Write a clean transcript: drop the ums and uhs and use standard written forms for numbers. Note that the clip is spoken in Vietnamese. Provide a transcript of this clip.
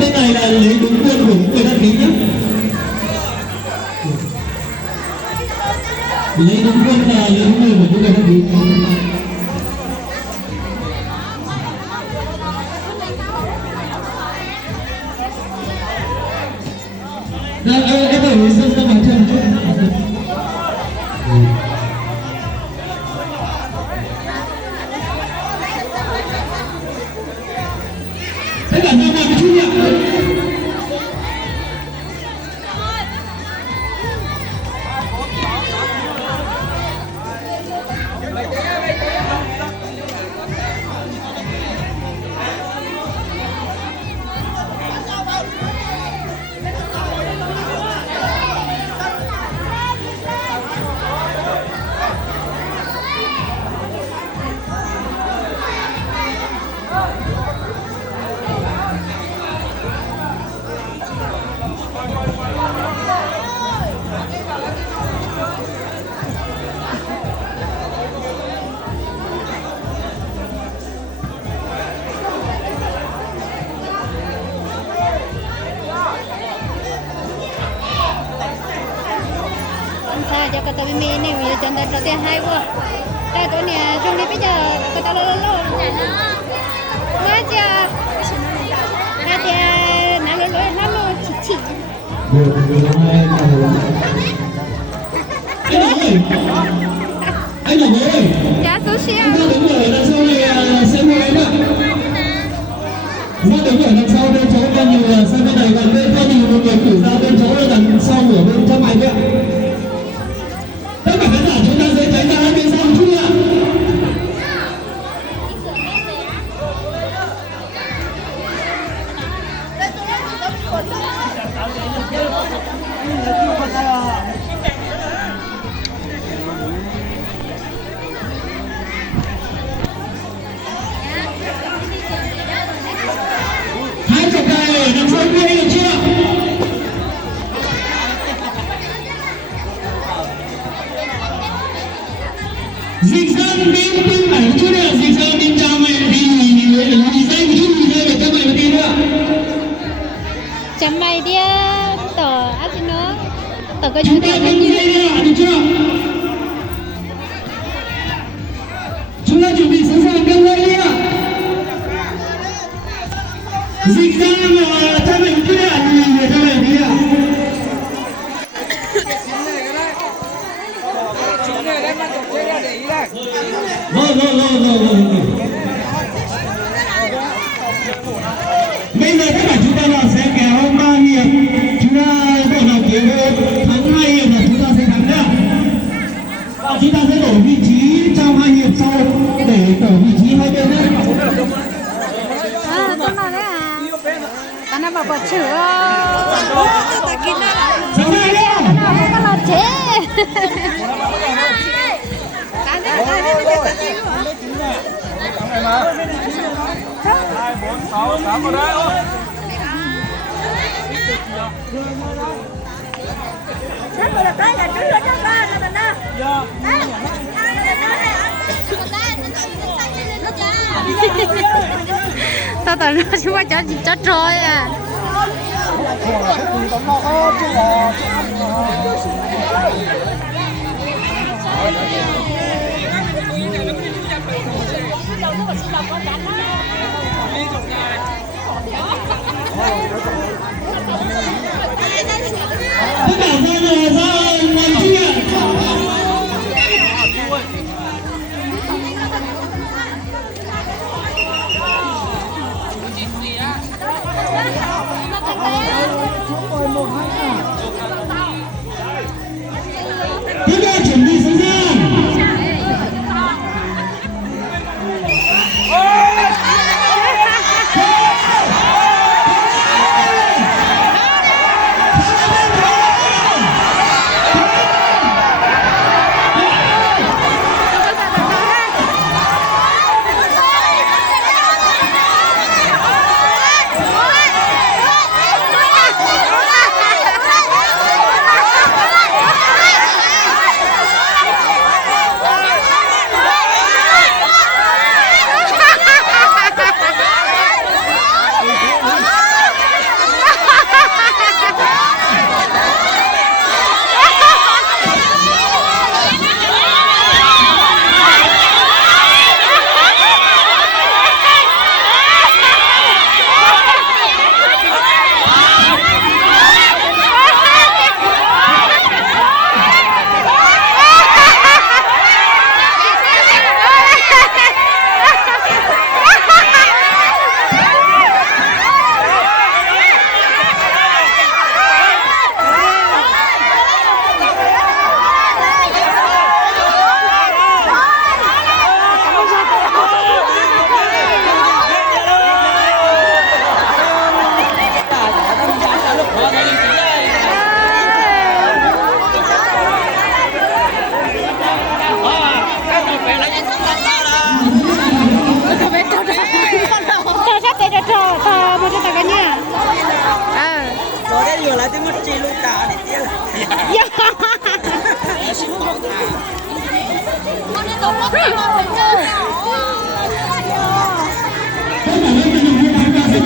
Tên này là lấy đúng quân của người đăng ký nhé. Lấy đúng quân là lấy đúng người của người đăng ký. Em phải ra ngoài chơi một chút. Tất cả ra ngoài một chút nhỉ. Cho cái tao mì này bây giờ chân tay tiền hai vừa cái tối này trong đi bây giờ cái tao lô nói chưa cái tiền nó lô chỉ Anh là bố ơi. giá số xe Ra đứng ở đằng sau này xe máy đó. Ra đứng ở đằng sau bên chỗ bao nhiêu xe bên này còn bên bao nhiêu người cử ra bên chỗ đằng sau của bên trong mày kia. Tất cả khán giả chúng ta sẽ tránh ra bên sau chút ạ. Hai chục cây ở đằng sau kia được chưa? Dịch dân bên bên phải một chút nữa, dịch dân bên trong này thì lùi dây một chút, lùi dây để cho mày một tí nữa. chấm mày đi tờ ăn gì nữa tờ cái Chúng ta không lùi dây nữa, được chưa? Chúng ta chuẩn bị sẵn sàng căng dây đi ạ. Dịch dân mà cho mày một chút nữa, lùi để cho mày tí ạ. Vâng. Bây giờ tất cả chúng ta là sẽ kéo 3 hiệp. Chúng ta đội nào kéo thắng 2 hiệp là chúng ta sẽ thắng nhá. Và chúng ta sẽ đổi vị trí trong 2 hiệp sau để đổi vị trí hai bên nhé. tao nào đấy à tao nào bảo chữ Sẵn sàng nhá. tao nào chế tao tưởng nó chỉ qua cho trôi à Tất cả ra ngoài chi ạ. Tất cả chuẩn bị sẵn sàng. 这个记录大的点了。呀，也是好大。我那都不看了，跟我们的女孩大家是有